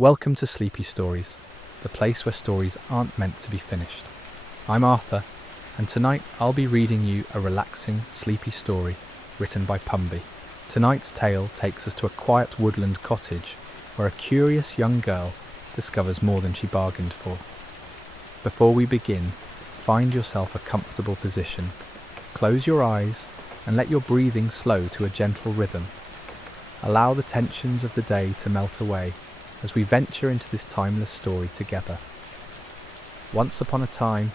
Welcome to Sleepy Stories, the place where stories aren't meant to be finished. I'm Arthur, and tonight I'll be reading you a relaxing, sleepy story written by Pumby. Tonight's tale takes us to a quiet woodland cottage where a curious young girl discovers more than she bargained for. Before we begin, find yourself a comfortable position. Close your eyes and let your breathing slow to a gentle rhythm. Allow the tensions of the day to melt away as we venture into this timeless story together. Once upon a time,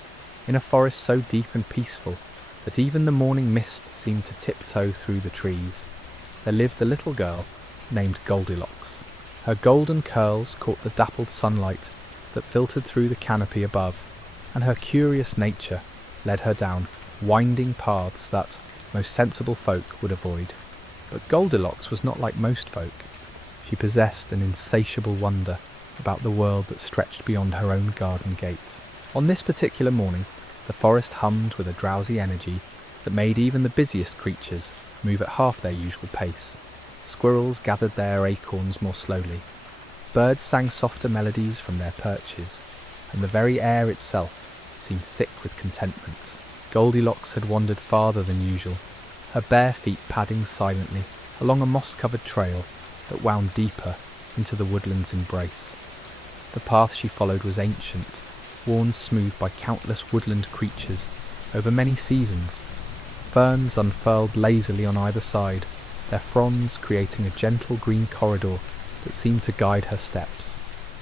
in a forest so deep and peaceful that even the morning mist seemed to tiptoe through the trees, there lived a little girl named Goldilocks. Her golden curls caught the dappled sunlight that filtered through the canopy above, and her curious nature led her down winding paths that most sensible folk would avoid. But Goldilocks was not like most folk. She possessed an insatiable wonder about the world that stretched beyond her own garden gate. On this particular morning, the forest hummed with a drowsy energy that made even the busiest creatures move at half their usual pace. Squirrels gathered their acorns more slowly. Birds sang softer melodies from their perches, and the very air itself seemed thick with contentment. Goldilocks had wandered farther than usual, her bare feet padding silently along a moss-covered trail that wound deeper into the woodland's embrace. The path she followed was ancient, worn smooth by countless woodland creatures over many seasons. Ferns unfurled lazily on either side, their fronds creating a gentle green corridor that seemed to guide her steps.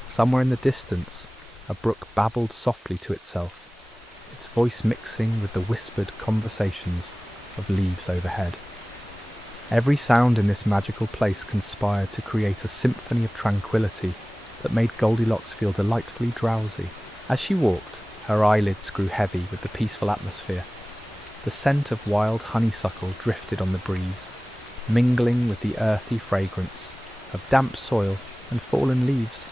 Somewhere in the distance, a brook babbled softly to itself, its voice mixing with the whispered conversations of leaves overhead. Every sound in this magical place conspired to create a symphony of tranquility that made Goldilocks feel delightfully drowsy. As she walked, her eyelids grew heavy with the peaceful atmosphere. The scent of wild honeysuckle drifted on the breeze, mingling with the earthy fragrance of damp soil and fallen leaves.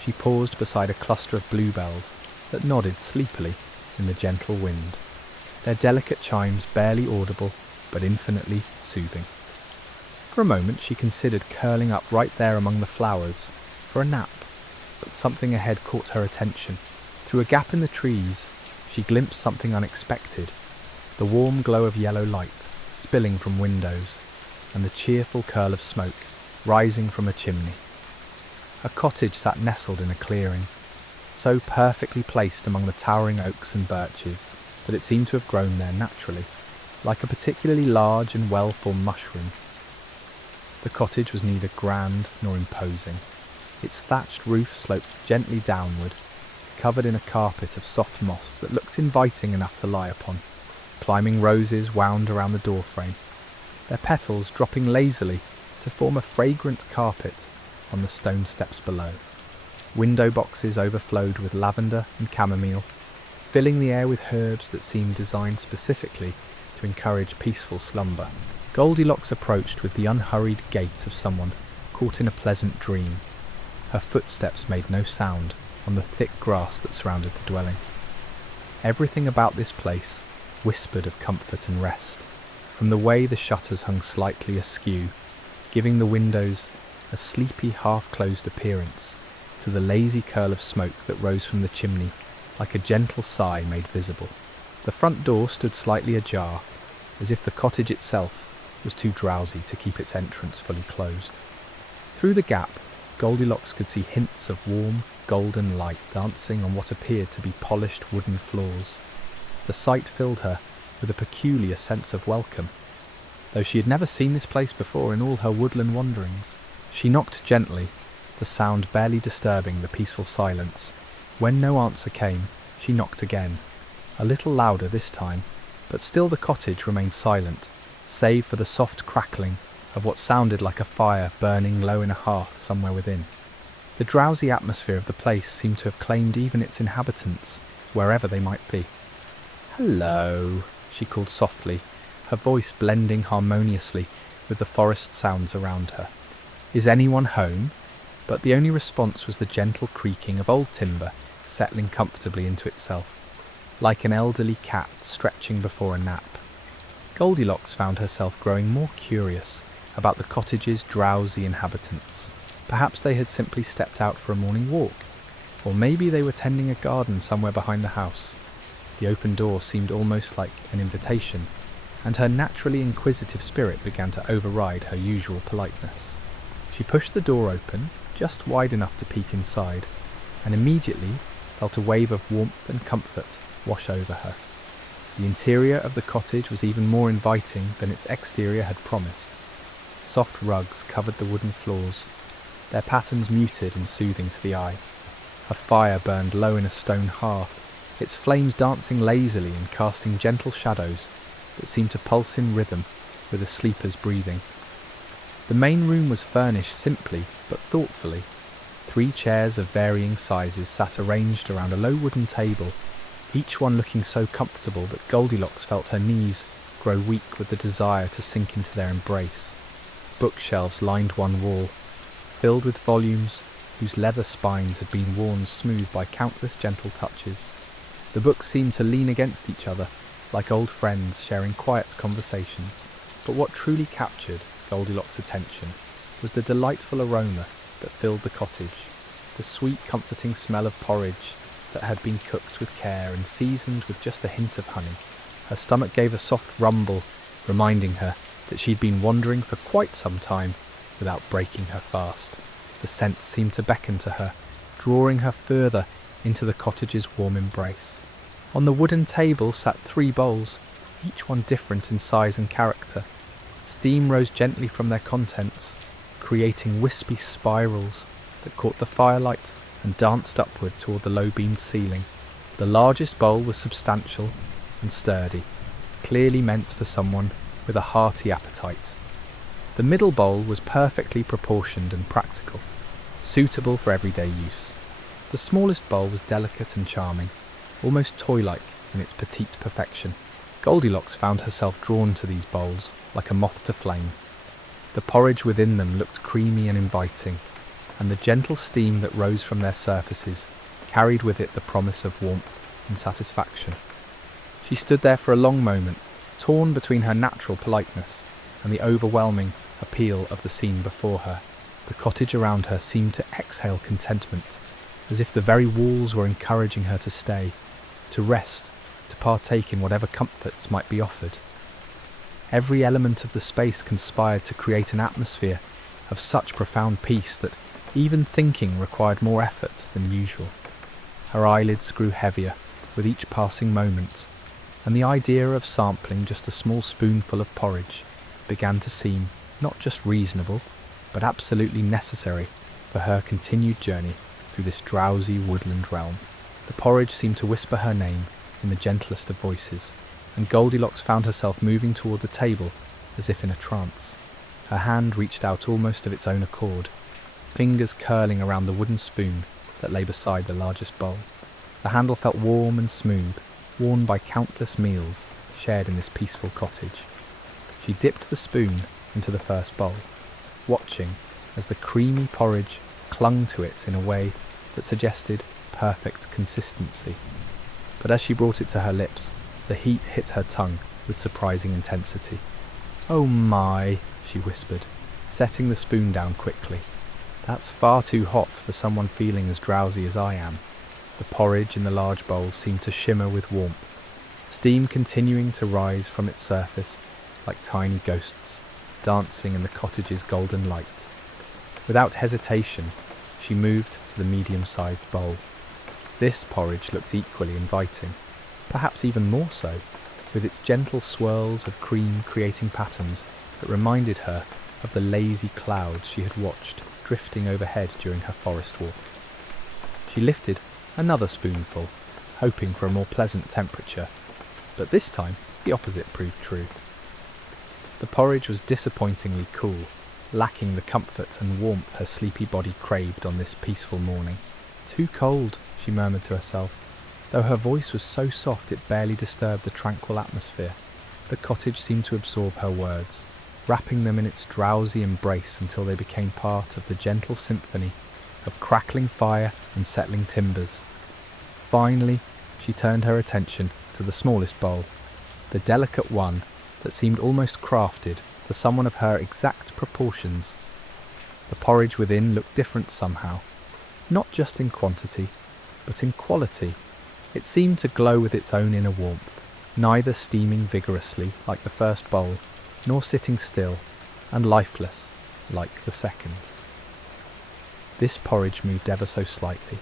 She paused beside a cluster of bluebells that nodded sleepily in the gentle wind, their delicate chimes barely audible but infinitely soothing. For a moment she considered curling up right there among the flowers for a nap, but something ahead caught her attention. Through a gap in the trees, she glimpsed something unexpected: the warm glow of yellow light spilling from windows, and the cheerful curl of smoke rising from a chimney. A cottage sat nestled in a clearing, so perfectly placed among the towering oaks and birches that it seemed to have grown there naturally, like a particularly large and well-formed mushroom. The cottage was neither grand nor imposing. Its thatched roof sloped gently downward, covered in a carpet of soft moss that looked inviting enough to lie upon. Climbing roses wound around the doorframe, their petals dropping lazily to form a fragrant carpet on the stone steps below. Window boxes overflowed with lavender and chamomile, filling the air with herbs that seemed designed specifically to encourage peaceful slumber. Goldilocks approached with the unhurried gait of someone caught in a pleasant dream. Her footsteps made no sound on the thick grass that surrounded the dwelling. Everything about this place whispered of comfort and rest, from the way the shutters hung slightly askew, giving the windows a sleepy half-closed appearance, to the lazy curl of smoke that rose from the chimney like a gentle sigh made visible. The front door stood slightly ajar, as if the cottage itself was too drowsy to keep its entrance fully closed. Through the gap, Goldilocks could see hints of warm, golden light dancing on what appeared to be polished wooden floors. The sight filled her with a peculiar sense of welcome, though she had never seen this place before in all her woodland wanderings. She knocked gently, the sound barely disturbing the peaceful silence. When no answer came, she knocked again, a little louder this time, but still the cottage remained silent, save for the soft crackling of what sounded like a fire burning low in a hearth somewhere within. The drowsy atmosphere of the place seemed to have claimed even its inhabitants, wherever they might be. "Hello," she called softly, her voice blending harmoniously with the forest sounds around her. "Is anyone home?" But the only response was the gentle creaking of old timber settling comfortably into itself, like an elderly cat stretching before a nap. Goldilocks found herself growing more curious about the cottage's drowsy inhabitants. Perhaps they had simply stepped out for a morning walk, or maybe they were tending a garden somewhere behind the house. The open door seemed almost like an invitation, and her naturally inquisitive spirit began to override her usual politeness. She pushed the door open, just wide enough to peek inside, and immediately felt a wave of warmth and comfort wash over her. The interior of the cottage was even more inviting than its exterior had promised. Soft rugs covered the wooden floors, their patterns muted and soothing to the eye. A fire burned low in a stone hearth, its flames dancing lazily and casting gentle shadows that seemed to pulse in rhythm with the sleeper's breathing. The main room was furnished simply but thoughtfully. 3 chairs of varying sizes sat arranged around a low wooden table, each one looking so comfortable that Goldilocks felt her knees grow weak with the desire to sink into their embrace. Bookshelves lined one wall, filled with volumes whose leather spines had been worn smooth by countless gentle touches. The books seemed to lean against each other, like old friends sharing quiet conversations. But what truly captured Goldilocks' attention was the delightful aroma that filled the cottage, the sweet, comforting smell of porridge that had been cooked with care and seasoned with just a hint of honey. Her stomach gave a soft rumble, reminding her that she'd been wandering for quite some time without breaking her fast. The scent seemed to beckon to her, drawing her further into the cottage's warm embrace. On the wooden table sat 3 bowls, each one different in size and character. Steam rose gently from their contents, creating wispy spirals that caught the firelight and danced upward toward the low-beamed ceiling. The largest bowl was substantial and sturdy, clearly meant for someone with a hearty appetite. The middle bowl was perfectly proportioned and practical, suitable for everyday use. The smallest bowl was delicate and charming, almost toy-like in its petite perfection. Goldilocks found herself drawn to these bowls like a moth to flame. The porridge within them looked creamy and inviting, and the gentle steam that rose from their surfaces carried with it the promise of warmth and satisfaction. She stood there for a long moment, torn between her natural politeness and the overwhelming appeal of the scene before her. The cottage around her seemed to exhale contentment, as if the very walls were encouraging her to stay, to rest, to partake in whatever comforts might be offered. Every element of the space conspired to create an atmosphere of such profound peace that even thinking required more effort than usual. Her eyelids grew heavier with each passing moment, and the idea of sampling just a small spoonful of porridge began to seem not just reasonable, but absolutely necessary for her continued journey through this drowsy woodland realm. The porridge seemed to whisper her name in the gentlest of voices, and Goldilocks found herself moving toward the table as if in a trance. Her hand reached out almost of its own accord, fingers curling around the wooden spoon that lay beside the largest bowl. The handle felt warm and smooth, worn by countless meals shared in this peaceful cottage. She dipped the spoon into the first bowl, watching as the creamy porridge clung to it in a way that suggested perfect consistency. But as she brought it to her lips, the heat hit her tongue with surprising intensity. "Oh my," she whispered, setting the spoon down quickly. "That's far too hot for someone feeling as drowsy as I am." The porridge in the large bowl seemed to shimmer with warmth, steam continuing to rise from its surface like tiny ghosts, dancing in the cottage's golden light. Without hesitation, she moved to the medium-sized bowl. This porridge looked equally inviting, perhaps even more so, with its gentle swirls of cream creating patterns that reminded her of the lazy clouds she had watched drifting overhead during her forest walk. She lifted another spoonful, hoping for a more pleasant temperature, but this time the opposite proved true. The porridge was disappointingly cool, lacking the comfort and warmth her sleepy body craved on this peaceful morning. "Too cold," she murmured to herself, though her voice was so soft it barely disturbed the tranquil atmosphere. The cottage seemed to absorb her words, wrapping them in its drowsy embrace until they became part of the gentle symphony of crackling fire and settling timbers. Finally, she turned her attention to the smallest bowl, the delicate one that seemed almost crafted for someone of her exact proportions. The porridge within looked different somehow, not just in quantity, but in quality. It seemed to glow with its own inner warmth, neither steaming vigorously like the first bowl, nor sitting still and lifeless like the second. This porridge moved ever so slightly,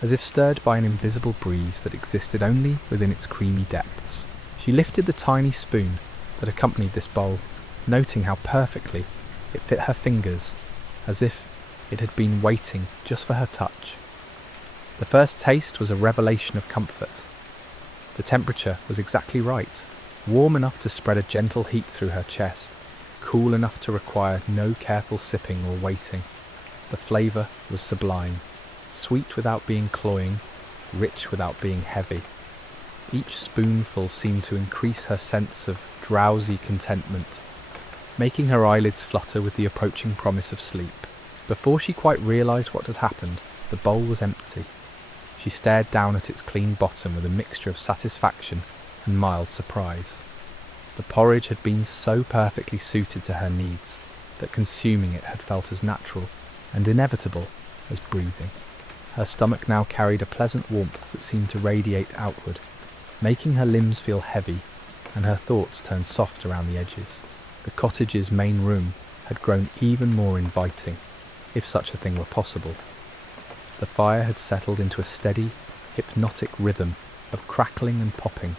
as if stirred by an invisible breeze that existed only within its creamy depths. She lifted the tiny spoon that accompanied this bowl, noting how perfectly it fit her fingers, as if it had been waiting just for her touch. The first taste was a revelation of comfort. The temperature was exactly right, warm enough to spread a gentle heat through her chest, cool enough to require no careful sipping or waiting. The flavour was sublime, sweet without being cloying, rich without being heavy. Each spoonful seemed to increase her sense of drowsy contentment, making her eyelids flutter with the approaching promise of sleep. Before she quite realised what had happened, the bowl was empty. She stared down at its clean bottom with a mixture of satisfaction and mild surprise. The porridge had been so perfectly suited to her needs that consuming it had felt as natural and inevitable as breathing. Her stomach now carried a pleasant warmth that seemed to radiate outward, making her limbs feel heavy and her thoughts turn soft around the edges. The cottage's main room had grown even more inviting, if such a thing were possible. The fire had settled into a steady, hypnotic rhythm of crackling and popping,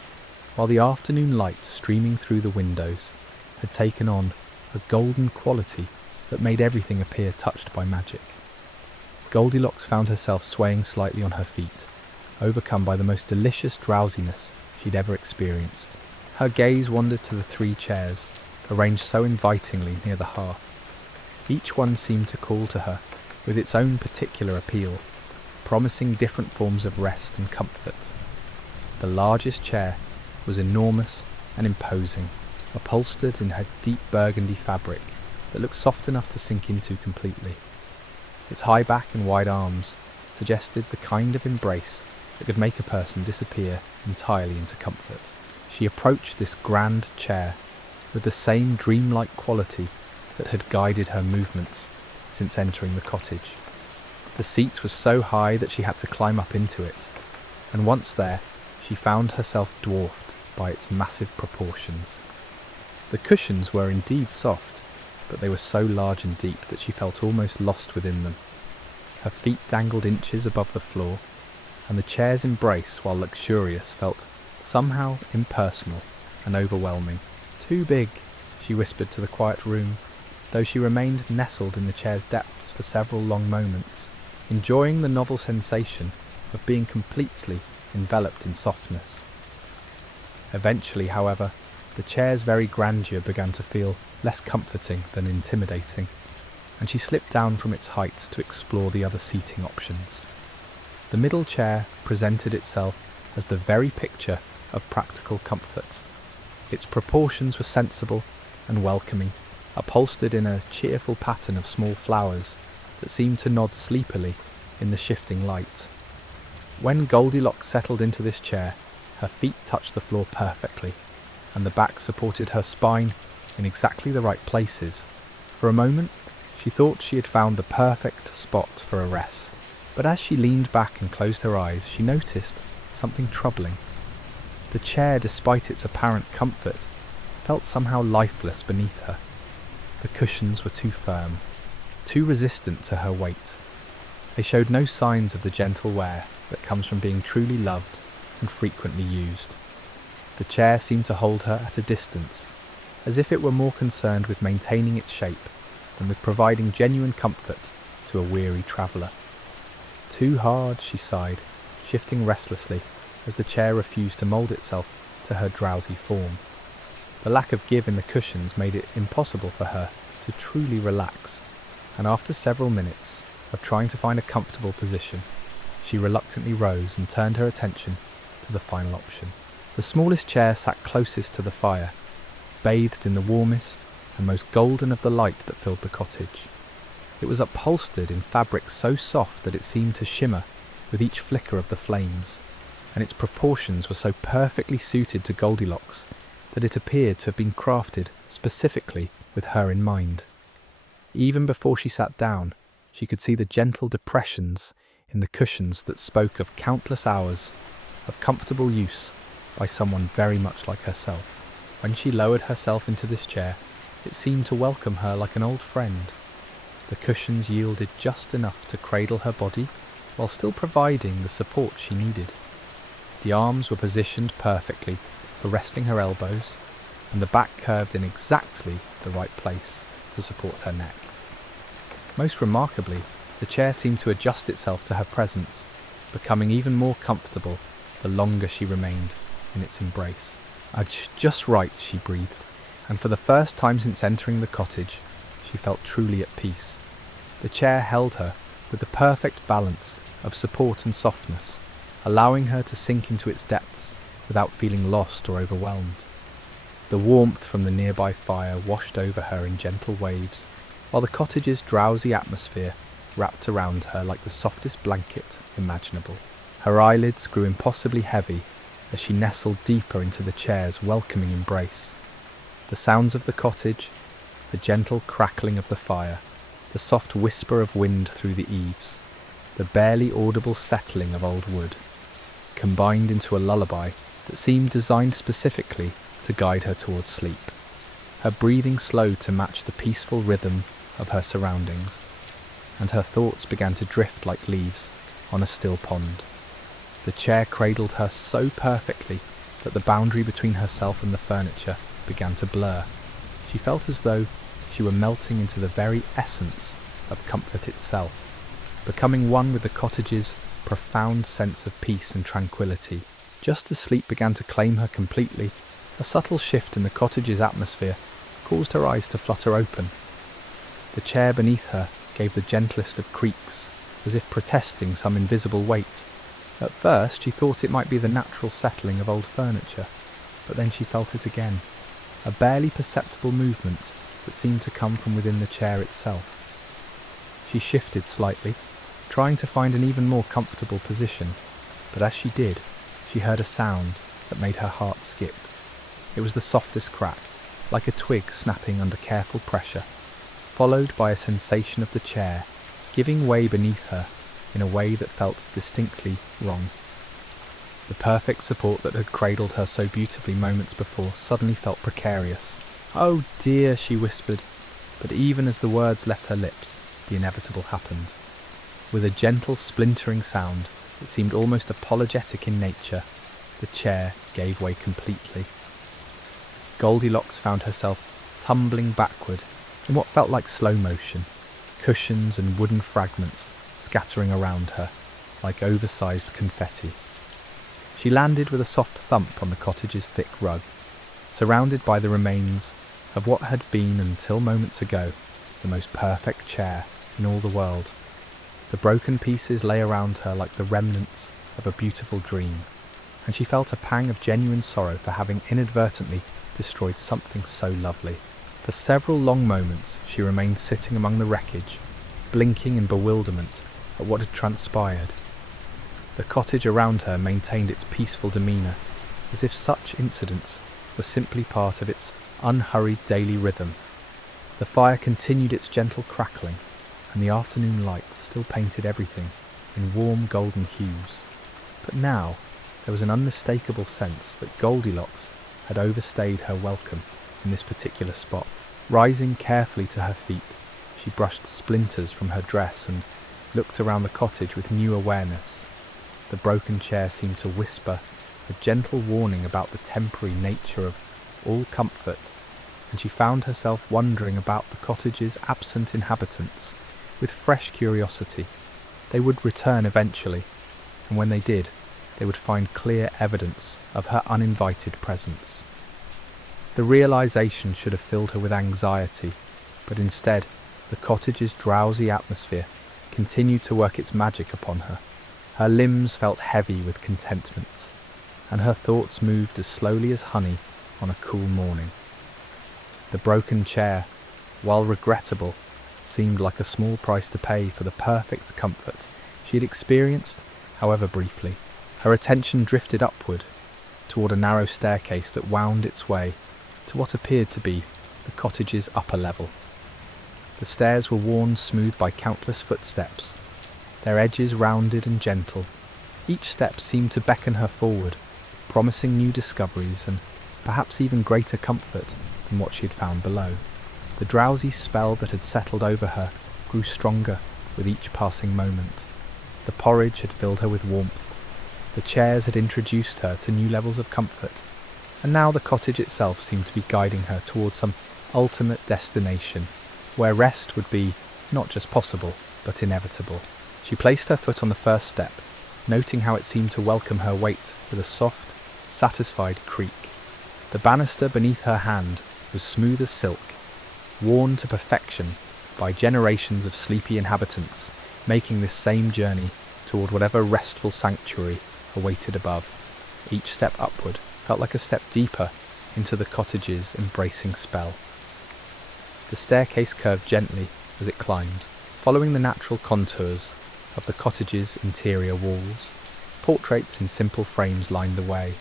while the afternoon light streaming through the windows had taken on a golden quality that made everything appear touched by magic. Goldilocks found herself swaying slightly on her feet, overcome by the most delicious drowsiness she'd ever experienced. Her gaze wandered to the 3 chairs, arranged so invitingly near the hearth. Each one seemed to call to her with its own particular appeal, promising different forms of rest and comfort. The largest chair was enormous and imposing, upholstered in her deep burgundy fabric that looked soft enough to sink into completely. Its high back and wide arms suggested the kind of embrace that could make a person disappear entirely into comfort. She approached this grand chair with the same dreamlike quality that had guided her movements since entering the cottage. The seat was so high that she had to climb up into it, and once there, she found herself dwarfed by its massive proportions. The cushions were indeed soft, but they were so large and deep that she felt almost lost within them. Her feet dangled inches above the floor, and the chair's embrace, while luxurious, felt somehow impersonal and overwhelming. "Too big," she whispered to the quiet room, though she remained nestled in the chair's depths for several long moments, enjoying the novel sensation of being completely enveloped in softness. Eventually, however, the chair's very grandeur began to feel less comforting than intimidating, and she slipped down from its height to explore the other seating options. The middle chair presented itself as the very picture of practical comfort. Its proportions were sensible and welcoming, upholstered in a cheerful pattern of small flowers that seemed to nod sleepily in the shifting light. When Goldilocks settled into this chair, her feet touched the floor perfectly, and the back supported her spine in exactly the right places. For a moment, she thought she had found the perfect spot for a rest, but as she leaned back and closed her eyes, she noticed something troubling. The chair, despite its apparent comfort, felt somehow lifeless beneath her. The cushions were too firm, too resistant to her weight. They showed no signs of the gentle wear that comes from being truly loved and frequently used. The chair seemed to hold her at a distance, as if it were more concerned with maintaining its shape than with providing genuine comfort to a weary traveller. "Too hard," she sighed, shifting restlessly as the chair refused to mould itself to her drowsy form. The lack of give in the cushions made it impossible for her to truly relax, and after several minutes of trying to find a comfortable position, she reluctantly rose and turned her attention to the final option. The smallest chair sat closest to the fire, bathed in the warmest and most golden of the light that filled the cottage. It was upholstered in fabric so soft that it seemed to shimmer with each flicker of the flames, and its proportions were so perfectly suited to Goldilocks that it appeared to have been crafted specifically with her in mind. Even before she sat down, she could see the gentle depressions in the cushions that spoke of countless hours of comfortable use by someone very much like herself. When she lowered herself into this chair, it seemed to welcome her like an old friend. The cushions yielded just enough to cradle her body while still providing the support she needed. The arms were positioned perfectly for resting her elbows, and the back curved in exactly the right place to support her neck. Most remarkably, the chair seemed to adjust itself to her presence, becoming even more comfortable the longer she remained in its embrace. Just right, she breathed, and for the first time since entering the cottage, she felt truly at peace. The chair held her with the perfect balance of support and softness, allowing her to sink into its depths without feeling lost or overwhelmed. The warmth from the nearby fire washed over her in gentle waves, while the cottage's drowsy atmosphere wrapped around her like the softest blanket imaginable. Her eyelids grew impossibly heavy as she nestled deeper into the chair's welcoming embrace. The sounds of the cottage, the gentle crackling of the fire, the soft whisper of wind through the eaves, the barely audible settling of old wood, combined into a lullaby that seemed designed specifically to guide her towards sleep. Her breathing slowed to match the peaceful rhythm of her surroundings, and her thoughts began to drift like leaves on a still pond. The chair cradled her so perfectly that the boundary between herself and the furniture began to blur. She felt as though she were melting into the very essence of comfort itself, becoming one with the cottage's profound sense of peace and tranquility. Just as sleep began to claim her completely, a subtle shift in the cottage's atmosphere caused her eyes to flutter open. The chair beneath her gave the gentlest of creaks, as if protesting some invisible weight. At first she thought it might be the natural settling of old furniture, but then she felt it again, a barely perceptible movement that seemed to come from within the chair itself. She shifted slightly, trying to find an even more comfortable position, but as she did, she heard a sound that made her heart skip. It was the softest crack, like a twig snapping under careful pressure, followed by a sensation of the chair giving way beneath her in a way that felt distinctly wrong. The perfect support that had cradled her so beautifully moments before suddenly felt precarious. "Oh dear," she whispered, but even as the words left her lips, the inevitable happened. With a gentle splintering sound that seemed almost apologetic in nature, the chair gave way completely. Goldilocks found herself tumbling backward in what felt like slow motion, cushions and wooden fragments scattering around her like oversized confetti. She landed with a soft thump on the cottage's thick rug, surrounded by the remains of what had been, until moments ago, the most perfect chair in all the world. The broken pieces lay around her like the remnants of a beautiful dream, and she felt a pang of genuine sorrow for having inadvertently destroyed something so lovely. For several long moments she remained sitting among the wreckage, blinking in bewilderment at what had transpired. The cottage around her maintained its peaceful demeanour, as if such incidents were simply part of its unhurried daily rhythm. The fire continued its gentle crackling, and the afternoon light still painted everything in warm golden hues. But now there was an unmistakable sense that Goldilocks had overstayed her welcome in this particular spot. Rising carefully to her feet, she brushed splinters from her dress and looked around the cottage with new awareness. The broken chair seemed to whisper a gentle warning about the temporary nature of all comfort, and she found herself wondering about the cottage's absent inhabitants with fresh curiosity. They would return eventually, and when they did, they would find clear evidence of her uninvited presence. The realization should have filled her with anxiety, but instead, the cottage's drowsy atmosphere continued to work its magic upon her. Her limbs felt heavy with contentment, and her thoughts moved as slowly as honey on a cool morning. The broken chair, while regrettable, seemed like a small price to pay for the perfect comfort she had experienced, however briefly. Her attention drifted upward, toward a narrow staircase that wound its way to what appeared to be the cottage's upper level. The stairs were worn smooth by countless footsteps, their edges rounded and gentle. Each step seemed to beckon her forward, promising new discoveries and perhaps even greater comfort than what she had found below. The drowsy spell that had settled over her grew stronger with each passing moment. The porridge had filled her with warmth. The chairs had introduced her to new levels of comfort, and now the cottage itself seemed to be guiding her towards some ultimate destination, where rest would be not just possible, but inevitable. She placed her foot on the first step, noting how it seemed to welcome her weight with a soft, satisfied creak. The banister beneath her hand was smooth as silk, worn to perfection by generations of sleepy inhabitants, making this same journey toward whatever restful sanctuary awaited above. Each step upward felt like a step deeper into the cottage's embracing spell. The staircase curved gently as it climbed, following the natural contours of the cottage's interior walls. Portraits in simple frames lined the way,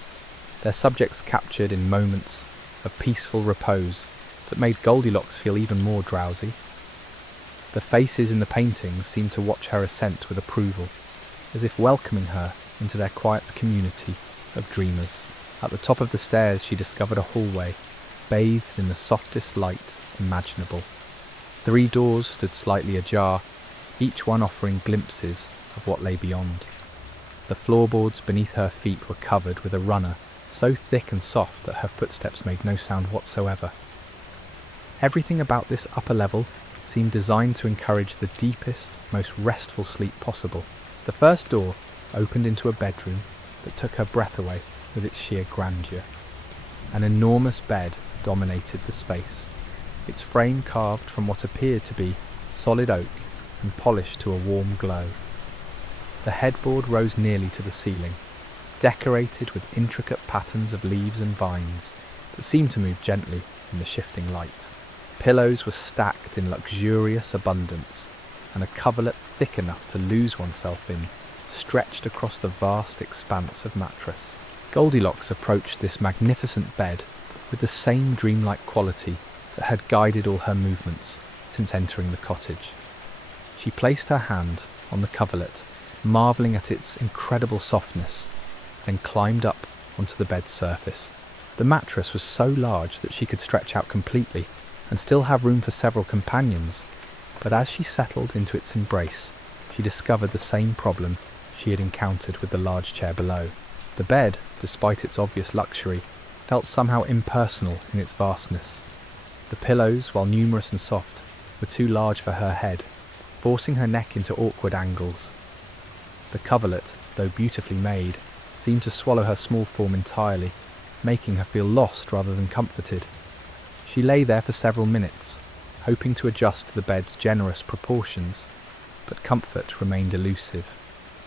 their subjects captured in moments of peaceful repose that made Goldilocks feel even more drowsy. The faces in the paintings seemed to watch her ascent with approval, as if welcoming her into their quiet community of dreamers. At the top of the stairs she discovered a hallway, bathed in the softest light imaginable. 3 doors stood slightly ajar, each one offering glimpses of what lay beyond. The floorboards beneath her feet were covered with a runner so thick and soft that her footsteps made no sound whatsoever. Everything about this upper level seemed designed to encourage the deepest, most restful sleep possible. The first door opened into a bedroom that took her breath away with its sheer grandeur. An enormous bed dominated the space, its frame carved from what appeared to be solid oak and polished to a warm glow. The headboard rose nearly to the ceiling, decorated with intricate patterns of leaves and vines that seemed to move gently in the shifting light. Pillows were stacked in luxurious abundance, and a coverlet thick enough to lose oneself in stretched across the vast expanse of mattress. Goldilocks approached this magnificent bed with the same dreamlike quality that had guided all her movements since entering the cottage. She placed her hand on the coverlet, marvelling at its incredible softness, then climbed up onto the bed's surface. The mattress was so large that she could stretch out completely and still have room for several companions, but as she settled into its embrace, she discovered the same problem she had encountered with the large chair below. The bed, despite its obvious luxury, felt somehow impersonal in its vastness. The pillows, while numerous and soft, were too large for her head, forcing her neck into awkward angles. The coverlet, though beautifully made, seemed to swallow her small form entirely, making her feel lost rather than comforted. She lay there for several minutes, hoping to adjust to the bed's generous proportions, but comfort remained elusive.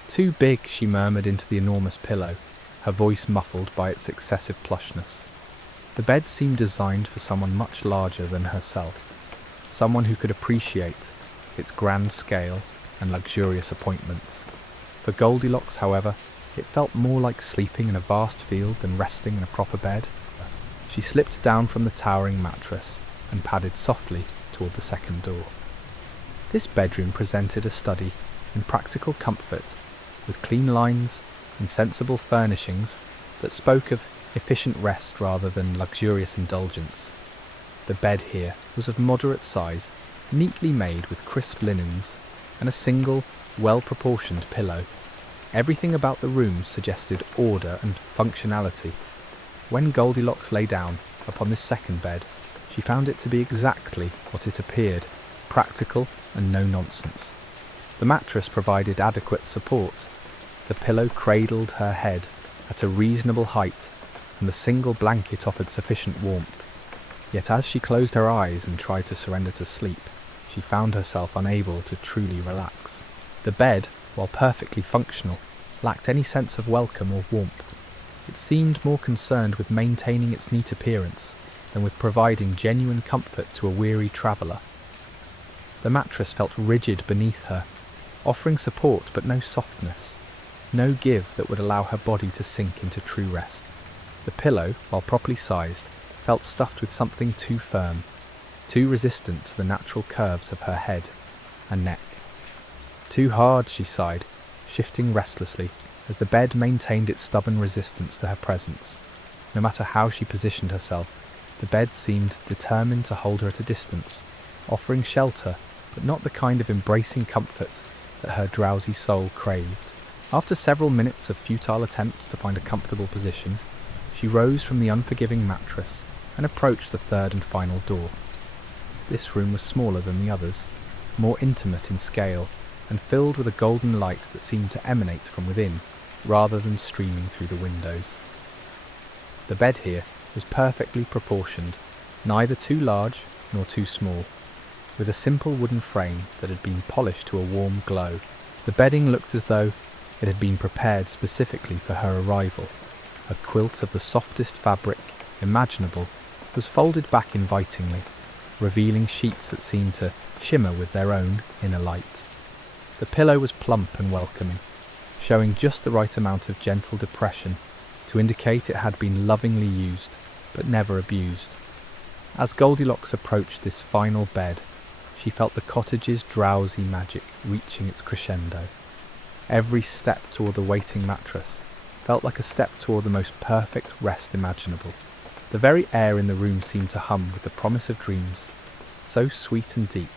"Too big," she murmured into the enormous pillow, her voice muffled by its excessive plushness. The bed seemed designed for someone much larger than herself, someone who could appreciate its grand scale and luxurious appointments. For Goldilocks, however, it felt more like sleeping in a vast field than resting in a proper bed. She slipped down from the towering mattress and padded softly toward the second door. This bedroom presented a study in practical comfort, with clean lines and sensible furnishings that spoke of efficient rest rather than luxurious indulgence. The bed here was of moderate size, neatly made with crisp linens and a single, well-proportioned pillow. Everything about the room suggested order and functionality. When Goldilocks lay down upon this second bed, she found it to be exactly what it appeared, practical and no nonsense. The mattress provided adequate support. The pillow cradled her head at a reasonable height, and the single blanket offered sufficient warmth. Yet as she closed her eyes and tried to surrender to sleep, she found herself unable to truly relax. The bed, while perfectly functional, lacked any sense of welcome or warmth. It seemed more concerned with maintaining its neat appearance than with providing genuine comfort to a weary traveller. The mattress felt rigid beneath her, offering support but no softness, no give that would allow her body to sink into true rest. The pillow, while properly sized, felt stuffed with something too firm, too resistant to the natural curves of her head and neck. Too hard, she sighed, shifting restlessly as the bed maintained its stubborn resistance to her presence. No matter how she positioned herself, the bed seemed determined to hold her at a distance, offering shelter, but not the kind of embracing comfort that her drowsy soul craved. After several minutes of futile attempts to find a comfortable position, she rose from the unforgiving mattress and approached the third and final door. This room was smaller than the others, more intimate in scale, and filled with a golden light that seemed to emanate from within, rather than streaming through the windows. The bed here was perfectly proportioned, neither too large nor too small, with a simple wooden frame that had been polished to a warm glow. The bedding looked as though it had been prepared specifically for her arrival. A quilt of the softest fabric imaginable was folded back invitingly, revealing sheets that seemed to shimmer with their own inner light. The pillow was plump and welcoming, showing just the right amount of gentle depression to indicate it had been lovingly used, but never abused. As Goldilocks approached this final bed, she felt the cottage's drowsy magic reaching its crescendo. Every step toward the waiting mattress felt like a step toward the most perfect rest imaginable. The very air in the room seemed to hum with the promise of dreams, so sweet and deep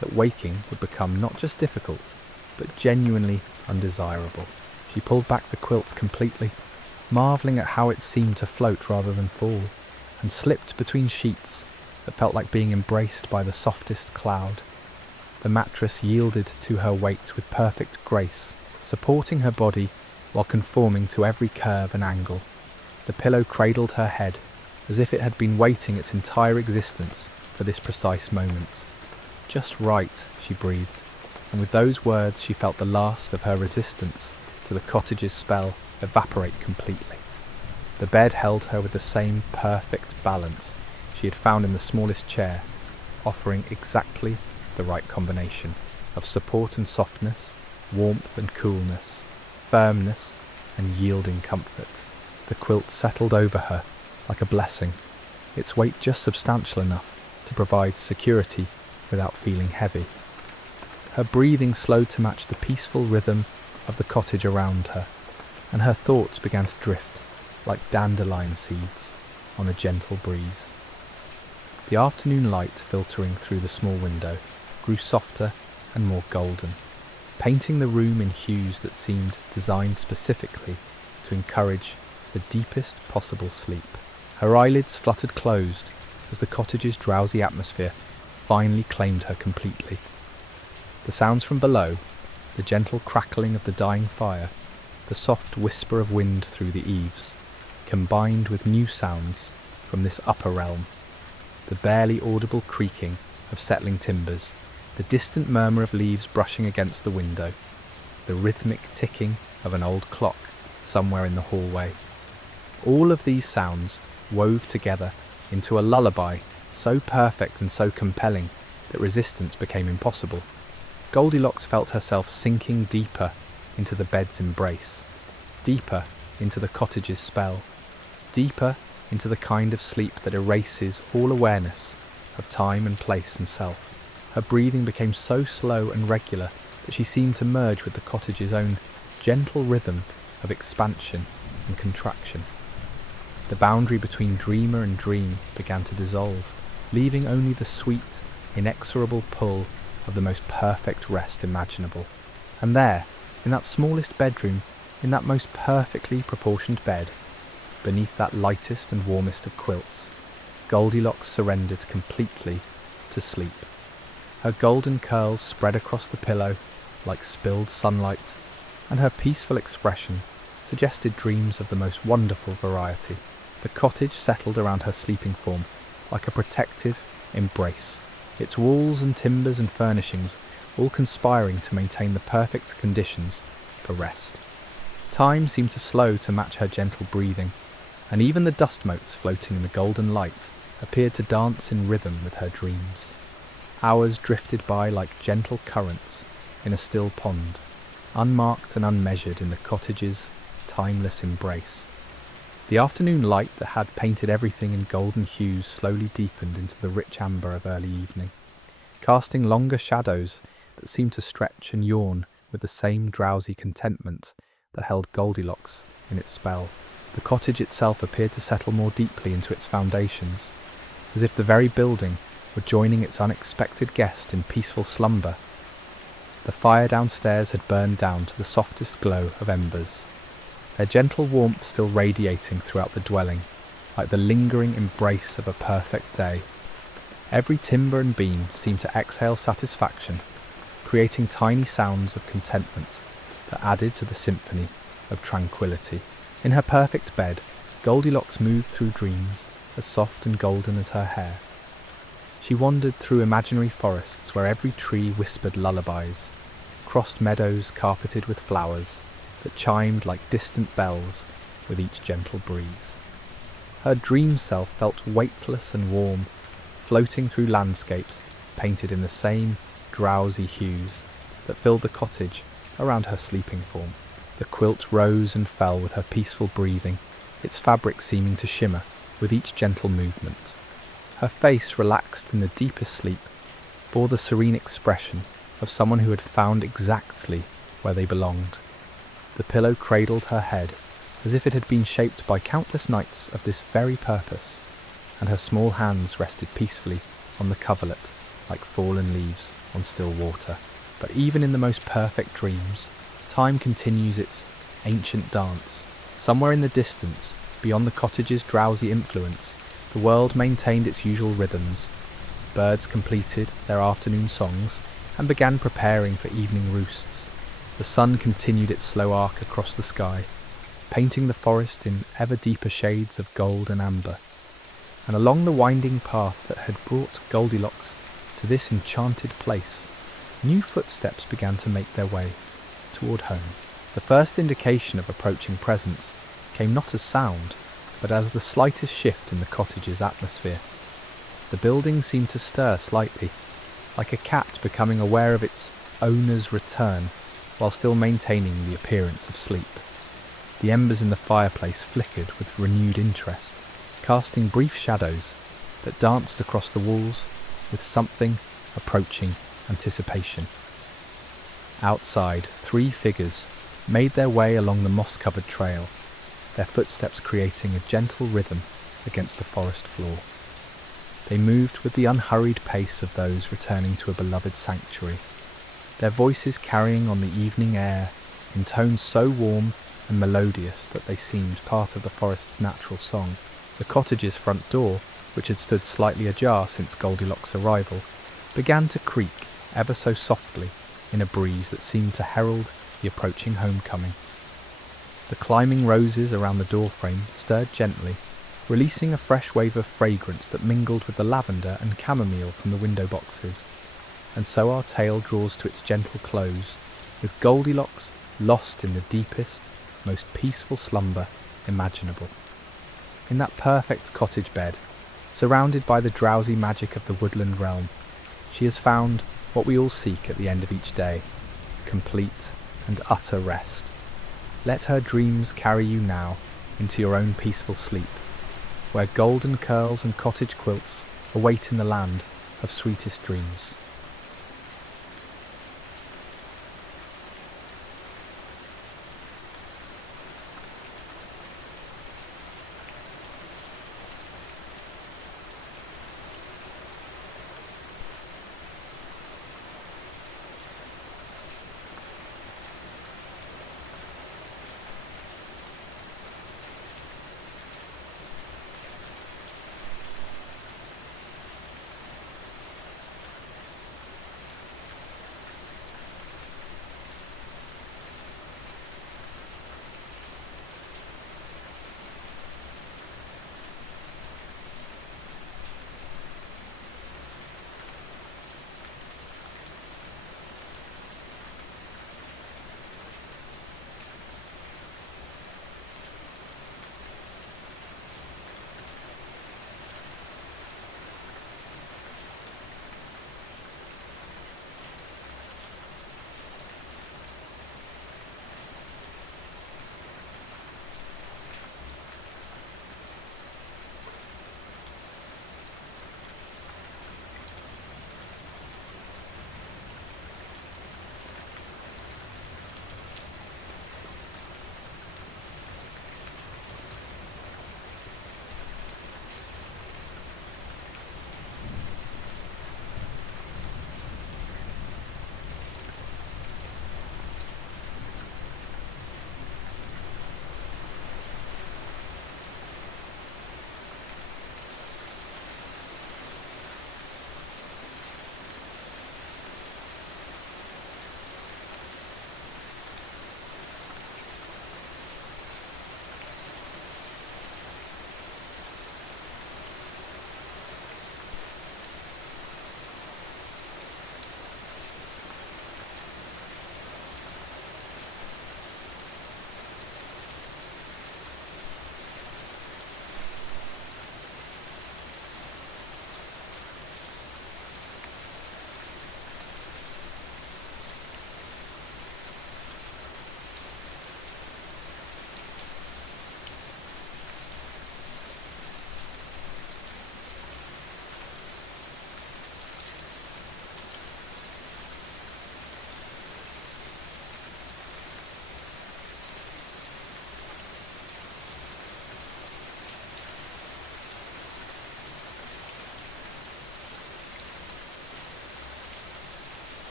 that waking would become not just difficult, but genuinely undesirable. She pulled back the quilt completely, marvelling at how it seemed to float rather than fall, and slipped between sheets that felt like being embraced by the softest cloud. The mattress yielded to her weight with perfect grace, supporting her body while conforming to every curve and angle. The pillow cradled her head, as if it had been waiting its entire existence for this precise moment. "Just right," she breathed, and with those words she felt the last of her resistance to the cottage's spell evaporate completely. The bed held her with the same perfect balance she had found in the smallest chair, offering exactly the right combination of support and softness, warmth and coolness, firmness and yielding comfort. The quilt settled over her like a blessing, its weight just substantial enough to provide security without feeling heavy. Her breathing slowed to match the peaceful rhythm of the cottage around her, and her thoughts began to drift like dandelion seeds on a gentle breeze. The afternoon light filtering through the small window grew softer and more golden, painting the room in hues that seemed designed specifically to encourage the deepest possible sleep. Her eyelids fluttered closed as the cottage's drowsy atmosphere finally claimed her completely. The sounds from below, the gentle crackling of the dying fire, the soft whisper of wind through the eaves, combined with new sounds from this upper realm, the barely audible creaking of settling timbers, the distant murmur of leaves brushing against the window, the rhythmic ticking of an old clock somewhere in the hallway. All of these sounds wove together into a lullaby so perfect and so compelling that resistance became impossible. Goldilocks felt herself sinking deeper into the bed's embrace, deeper into the cottage's spell, deeper into the kind of sleep that erases all awareness of time and place and self. Her breathing became so slow and regular that she seemed to merge with the cottage's own gentle rhythm of expansion and contraction. The boundary between dreamer and dream began to dissolve, leaving only the sweet, inexorable pull of the most perfect rest imaginable. And there, in that smallest bedroom, in that most perfectly proportioned bed, beneath that lightest and warmest of quilts, Goldilocks surrendered completely to sleep. Her golden curls spread across the pillow like spilled sunlight, and her peaceful expression suggested dreams of the most wonderful variety. The cottage settled around her sleeping form like a protective embrace, its walls and timbers and furnishings all conspiring to maintain the perfect conditions for rest. Time seemed to slow to match her gentle breathing, and even the dust motes floating in the golden light appeared to dance in rhythm with her dreams. Hours drifted by like gentle currents in a still pond, unmarked and unmeasured in the cottage's timeless embrace. The afternoon light that had painted everything in golden hues slowly deepened into the rich amber of early evening, casting longer shadows that seemed to stretch and yawn with the same drowsy contentment that held Goldilocks in its spell. The cottage itself appeared to settle more deeply into its foundations, as if the very building were joining its unexpected guest in peaceful slumber. The fire downstairs had burned down to the softest glow of embers, their gentle warmth still radiating throughout the dwelling, like the lingering embrace of a perfect day. Every timber and beam seemed to exhale satisfaction, creating tiny sounds of contentment that added to the symphony of tranquility. In her perfect bed, Goldilocks moved through dreams as soft and golden as her hair. She wandered through imaginary forests where every tree whispered lullabies, crossed meadows carpeted with flowers that chimed like distant bells with each gentle breeze. Her dream self felt weightless and warm, floating through landscapes painted in the same drowsy hues that filled the cottage around her sleeping form. The quilt rose and fell with her peaceful breathing, its fabric seeming to shimmer with each gentle movement. Her face, relaxed in the deepest sleep, bore the serene expression of someone who had found exactly where they belonged. The pillow cradled her head as if it had been shaped by countless nights of this very purpose, and her small hands rested peacefully on the coverlet like fallen leaves on still water. But even in the most perfect dreams, time continues its ancient dance. Somewhere in the distance, beyond the cottage's drowsy influence, the world maintained its usual rhythms. Birds completed their afternoon songs and began preparing for evening roosts. The sun continued its slow arc across the sky, painting the forest in ever deeper shades of gold and amber. And along the winding path that had brought Goldilocks to this enchanted place, new footsteps began to make their way toward home. The first indication of approaching presence came not as sound, but as the slightest shift in the cottage's atmosphere. The building seemed to stir slightly, like a cat becoming aware of its owner's return while still maintaining the appearance of sleep. The embers in the fireplace flickered with renewed interest, casting brief shadows that danced across the walls with something approaching anticipation. Outside, 3 figures made their way along the moss-covered trail, their footsteps creating a gentle rhythm against the forest floor. They moved with the unhurried pace of those returning to a beloved sanctuary, their voices carrying on the evening air in tones so warm and melodious that they seemed part of the forest's natural song. The cottage's front door, which had stood slightly ajar since Goldilocks' arrival, began to creak ever so softly in a breeze that seemed to herald the approaching homecoming. The climbing roses around the doorframe stirred gently, releasing a fresh wave of fragrance that mingled with the lavender and chamomile from the window boxes. And so our tale draws to its gentle close, with Goldilocks lost in the deepest, most peaceful slumber imaginable. In that perfect cottage bed, surrounded by the drowsy magic of the woodland realm, she has found what we all seek at the end of each day, complete and utter rest. Let her dreams carry you now into your own peaceful sleep, where golden curls and cottage quilts await in the land of sweetest dreams.